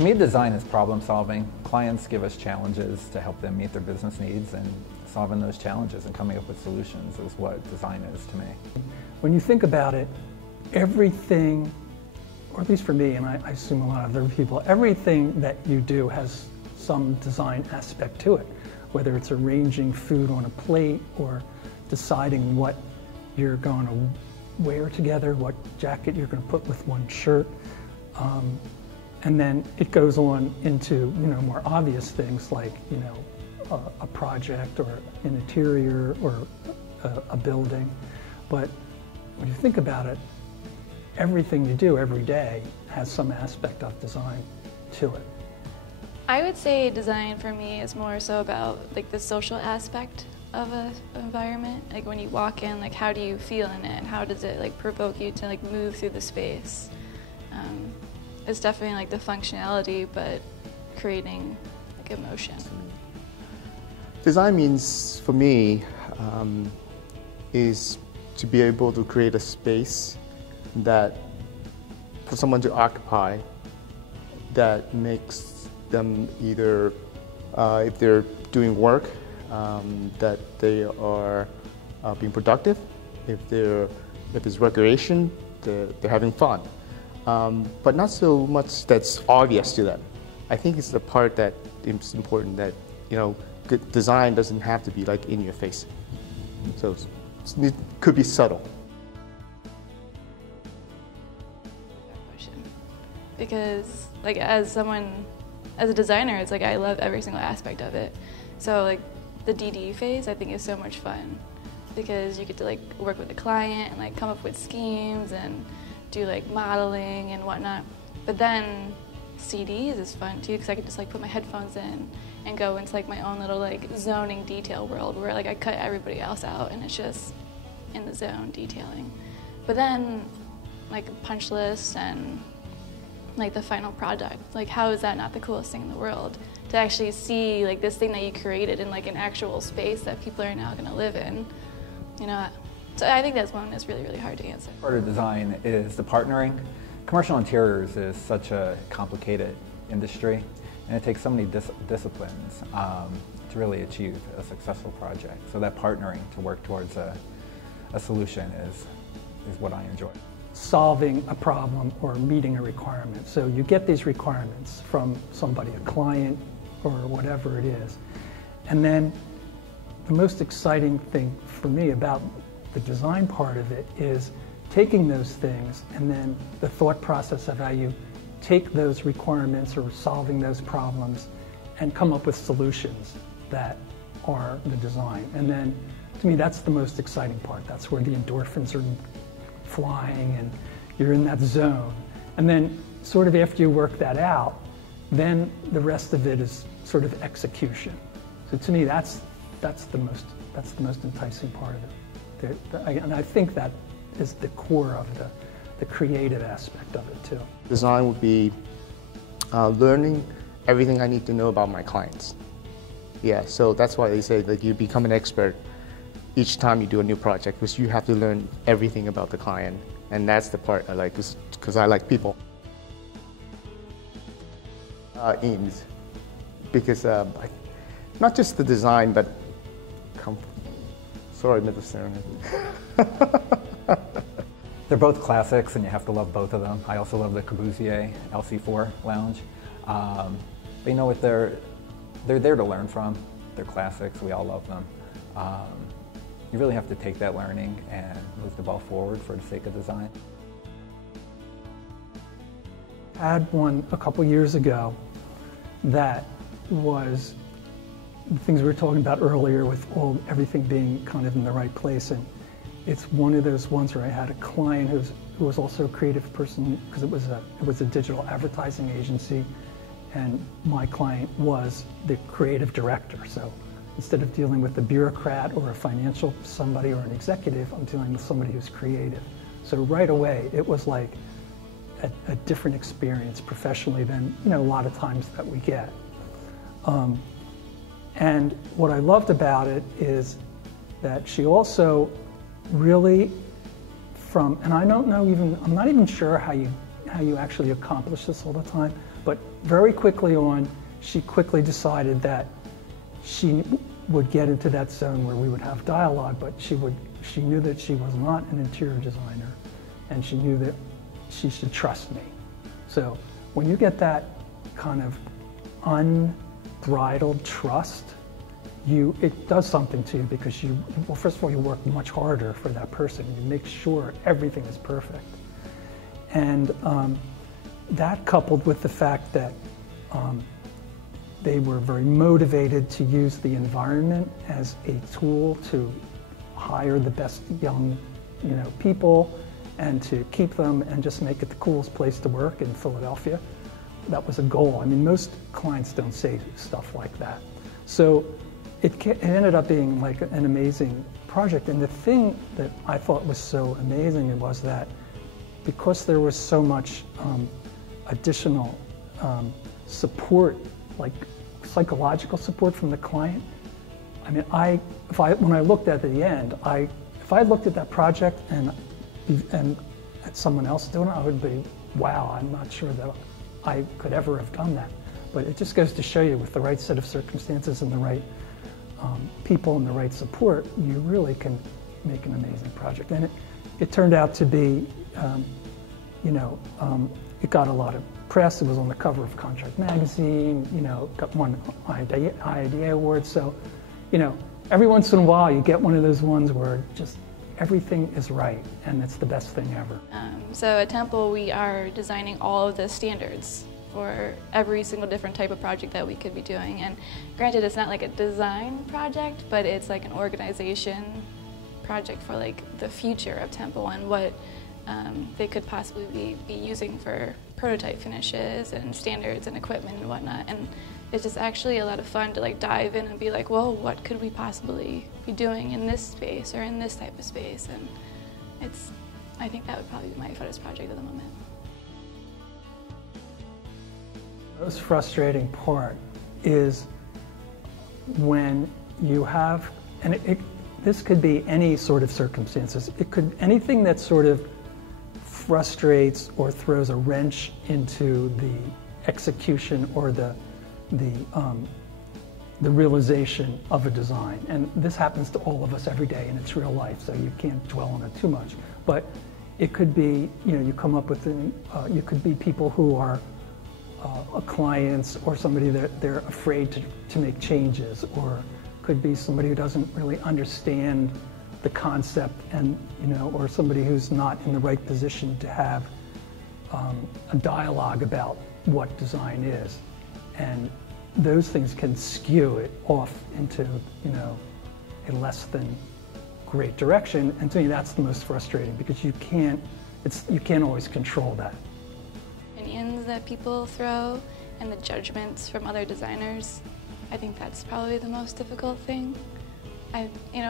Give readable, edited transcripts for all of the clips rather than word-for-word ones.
To me, design is problem solving. Clients give us challenges to help them meet their business needs, and solving those challenges and coming up with solutions is what design is to me. When you think about it, everything, or at least for me, and I assume a lot of other people, everything that you do has some design aspect to it, whether it's arranging food on a plate or deciding what you're going to wear together, what jacket you're going to put with one shirt. And then it goes on into, more obvious things like, a project or an interior or a building. But when you think about it, everything you do every day has some aspect of design to it. I would say design for me is more so about like the social aspect of an environment. Like when you walk in, like how do you feel in it and how does it like provoke you to like move through the space? It's definitely like the functionality, but creating like emotion. Design means, for me, is to be able to create a space that for someone to occupy that makes them either, if they're doing work, that they are being productive. If it's recreation, they're having fun. But not so much that's obvious to them. I think it's the part that is important, that good design doesn't have to be like in your face. So it could be subtle. Because like as a designer, it's like I love every single aspect of it. So like the DD phase I think is so much fun because you get to like work with the client and like come up with schemes and do like modeling and whatnot. But then CDs is fun too because I can just like put my headphones in and go into like my own little like zoning detail world where like I cut everybody else out and it's just in the zone detailing. But then like a punch list and like the final product, like how is that not the coolest thing in the world to actually see like this thing that you created in like an actual space that people are now going to live in, So I think that's one that's really, really hard to answer. Part of design is the partnering. Commercial interiors is such a complicated industry, and it takes so many disciplines to really achieve a successful project. So that partnering to work towards a solution is what I enjoy. Solving a problem or meeting a requirement. So you get these requirements from somebody, a client or whatever it is. And then the most exciting thing for me about the design part of it is taking those things and then the thought process of how you take those requirements or solving those problems and come up with solutions that are the design. And then to me that's the most exciting part. That's where the endorphins are flying and you're in that zone. And then sort of after you work that out, then the rest of it is sort of execution. So to me that's the most enticing part of it. And I think that is the core of the creative aspect of it too. Design would be learning everything I need to know about my clients. Yeah, so that's why they say that you become an expert each time you do a new project, because you have to learn everything about the client, and that's the part I like, because I like people. Eames, because not just the design, but sorry, Mr. Stern. They're both classics, and you have to love both of them. I also love the Corbusier LC4 lounge. But you know what? They're there to learn from. They're classics. We all love them. You really have to take that learning and move the ball forward for the sake of design. I had one a couple years ago that was the things we were talking about earlier with everything being kind of in the right place. And it's one of those ones where I had a client who was also a creative person, because it was a digital advertising agency, and my client was the creative director. So instead of dealing with a bureaucrat or a financial somebody or an executive, I'm dealing with somebody who's creative. So right away, it was like a different experience professionally than a lot of times that we get. And what I loved about it is that she also really and I don't know I'm not even sure how you actually accomplish this all the time, But very quickly on, she quickly decided that she would get into that zone where we would have dialogue, but she knew that she was not an interior designer, and she knew that she should trust me. So when you get that kind of unbridled trust, it does something to you, because well, first of all, you work much harder for that person. You make sure everything is perfect. And that, coupled with the fact that they were very motivated to use the environment as a tool to hire the best young, people, and to keep them and just make it the coolest place to work in Philadelphia. That was a goal. I mean, most clients don't say stuff like that. So it ended up being like an amazing project. And the thing that I thought was so amazing was that because there was so much additional support, like psychological support from the client, I mean, when I looked at the end, if I looked at that project and at someone else doing it, I would be, wow, I'm not sure that I could ever have done that. But it just goes to show you, with the right set of circumstances and the right people and the right support, you really can make an amazing project. And it turned out to be, it got a lot of press. It was on the cover of Contract Magazine, got one IIDA award. So, every once in a while you get one of those ones where just everything is right, and it's the best thing ever. So at Temple, we are designing all of the standards for every single different type of project that we could be doing. And granted, it's not like a design project, but it's like an organization project for like the future of Temple and what they could possibly be using for prototype finishes and standards and equipment and whatnot. And it's just actually a lot of fun to like dive in and be like, well, what could we possibly be doing in this space or in this type of space? And I think that would probably be my funnest project at the moment. The most frustrating part is when you have, and this could be any sort of circumstances. It could anything that sort of frustrates or throws a wrench into the execution or the realization of a design. And this happens to all of us every day, and it's real life, so you can't dwell on it too much. But it could be, you come up with, you could be people who are clients, or somebody that they're afraid to make changes, or could be somebody who doesn't really understand the concept, and or somebody who's not in the right position to have a dialogue about what design is. And those things can skew it off into a less than great direction. And to me, that's the most frustrating, because you can't always control that. Opinions that people throw and the judgments from other designers, I think that's probably the most difficult thing.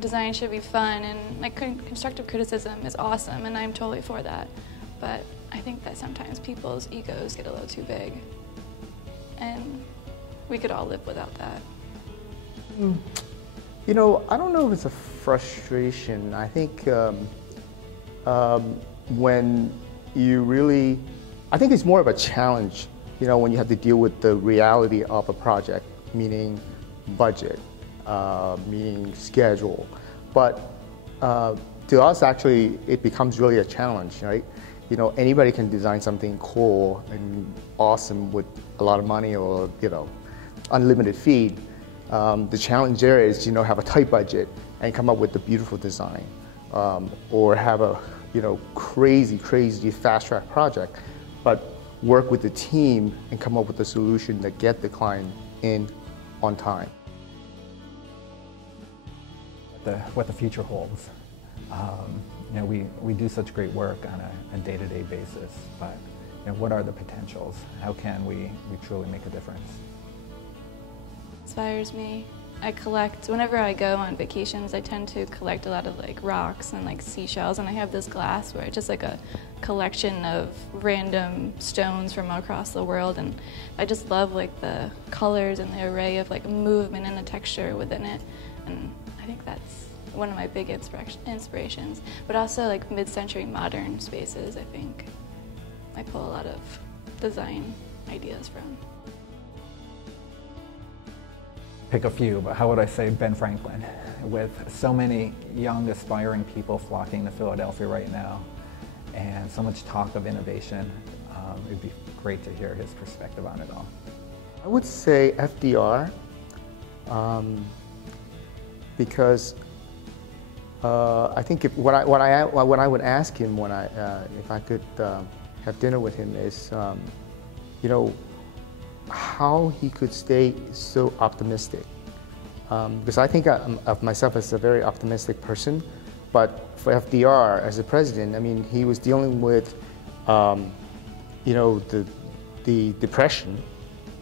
Design should be fun, and like constructive criticism is awesome, and I'm totally for that. But I think that sometimes people's egos get a little too big, and we could all live without that. I don't know if it's a frustration. I think when you really, I think it's more of a challenge, when you have to deal with the reality of a project, meaning budget, meaning schedule. But to us, actually, it becomes really a challenge, right? Anybody can design something cool and awesome with a lot of money or, unlimited fee. The challenge there is, have a tight budget and come up with a beautiful design, or have a, crazy fast track project, but work with the team and come up with a solution that get the client in on time. What the future holds. We do such great work on a day-to-day basis, but what are the potentials? How can we truly make a difference? Inspires me. I collect, whenever I go on vacations, I tend to collect a lot of like rocks and like seashells, and I have this glass where it's just like a collection of random stones from across the world, and I just love like the colors and the array of like movement and the texture within it, and I think that's one of my big inspirations. But also like mid-century modern spaces, I think I pull a lot of design ideas from. Pick a few, but how would I say Ben Franklin? With so many young aspiring people flocking to Philadelphia right now and so much talk of innovation, it'd be great to hear his perspective on it all. I would say FDR, because I think what I would ask him if I could have dinner with him is, how he could stay so optimistic. Because I think of myself as a very optimistic person, but for FDR as a president, I mean, he was dealing with, the Depression,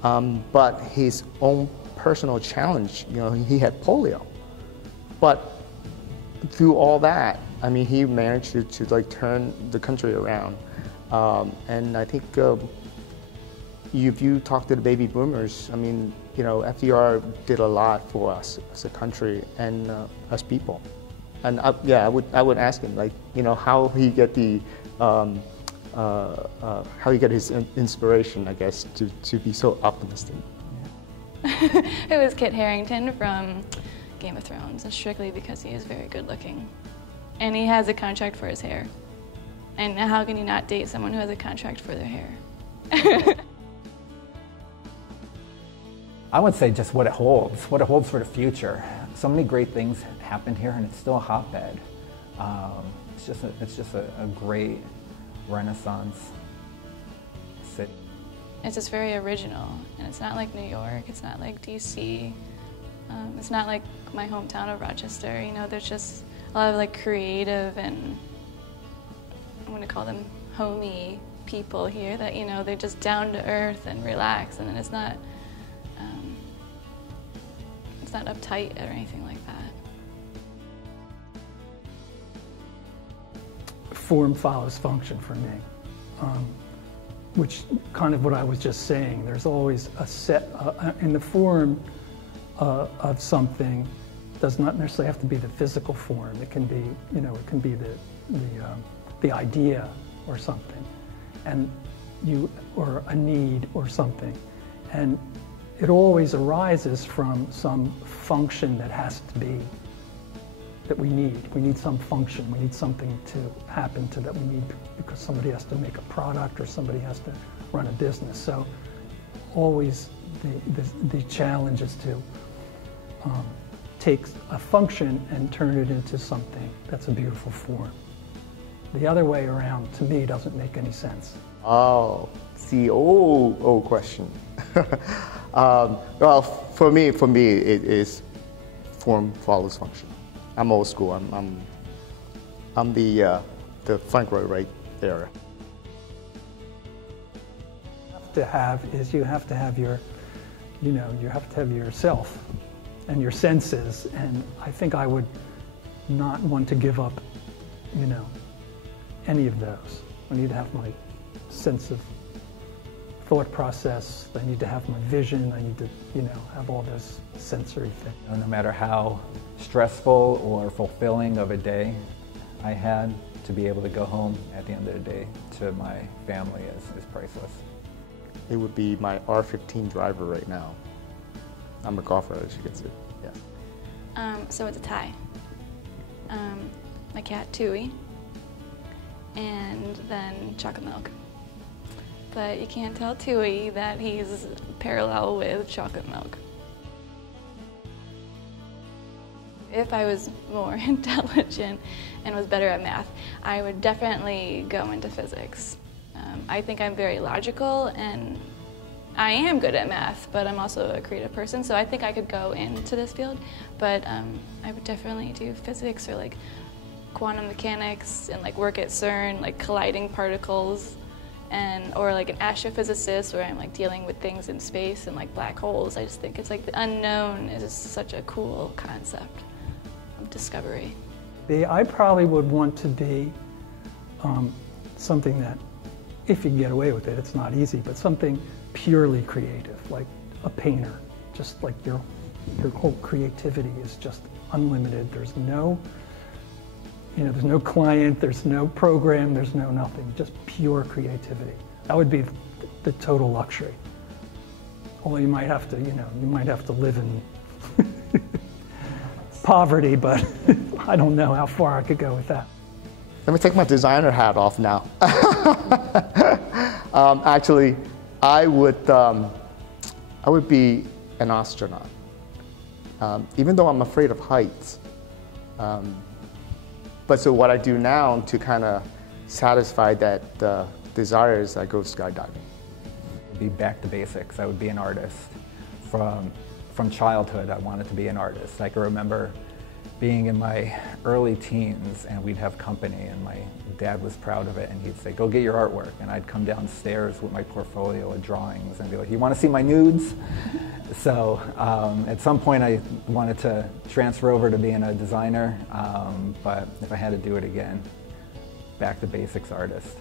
but his own personal challenge, he had polio. But through all that, I mean, he managed to like turn the country around. And I think if you talk to the baby boomers, I mean, FDR did a lot for us as a country and as people. And I would ask him, like, how he get his inspiration, I guess, to be so optimistic. It was Kit Harington from Game of Thrones, and strictly because he is very good looking. And he has a contract for his hair. And how can you not date someone who has a contract for their hair? I would say just what it holds for the future. So many great things happen here, and it's still a hotbed. It's just a great Renaissance city. It's just very original, and it's not like New York, it's not like DC, it's not like my hometown of Rochester. There's just a lot of like creative and I'm going to call them homey people here that, they're just down to earth and relaxed, and then it's not uptight or anything like that. Form follows function for me, which kind of what I was just saying. There's always a set, in the form of something does not necessarily have to be the physical form. It can be, it can be the idea or something, or a need or something, and it always arises from some function that has to be, that we need. We need some function. We need something to happen to that we need because somebody has to make a product or somebody has to run a business. So always the challenge is to take a function and turn it into something that's a beautiful form. The other way around, to me, doesn't make any sense. Oh, see, old question. Well, for me, it is form follows function. I'm old school. I'm the front row right there. You have to have your, you have to have yourself and your senses, and I think I would not want to give up, any of those. I need to have my sense of thought process, I need to have my vision, I need to, have all those sensory things. No matter how stressful or fulfilling of a day I had, to be able to go home at the end of the day to my family is priceless. It would be my R15 driver right now. I'm a golfer, as you can see. Yeah. So it's a tie. My cat, Tui, and then chocolate milk. But you can't tell Tui that he's parallel with chocolate milk. If I was more intelligent and was better at math, I would definitely go into physics. I think I'm very logical, and I am good at math, but I'm also a creative person, so I think I could go into this field. But I would definitely do physics or like quantum mechanics and like work at CERN, like colliding particles. Or like an astrophysicist where I'm like dealing with things in space and like black holes. I just think it's like the unknown is such a cool concept of discovery. I probably would want to be something that, if you can get away with it, it's not easy, but something purely creative, like a painter. Just like your whole creativity is just unlimited. There's no You know, there's no client, there's no program, there's no nothing, just pure creativity. That would be the total luxury. Although you might have to, you know, you might have to live in poverty, but I don't know how far I could go with that. Let me take my designer hat off now. Actually, I would be an astronaut. Even though I'm afraid of heights. But so what I do now to kind of satisfy that desire is I go skydiving. Be back to basics. I would be an artist. From childhood, I wanted to be an artist. I can remember being in my early teens and we'd have company and my dad was proud of it and he'd say, go get your artwork. And I'd come downstairs with my portfolio of drawings and be like, you want to see my nudes? So at some point I wanted to transfer over to being a designer, but if I had to do it again, back to basics artist.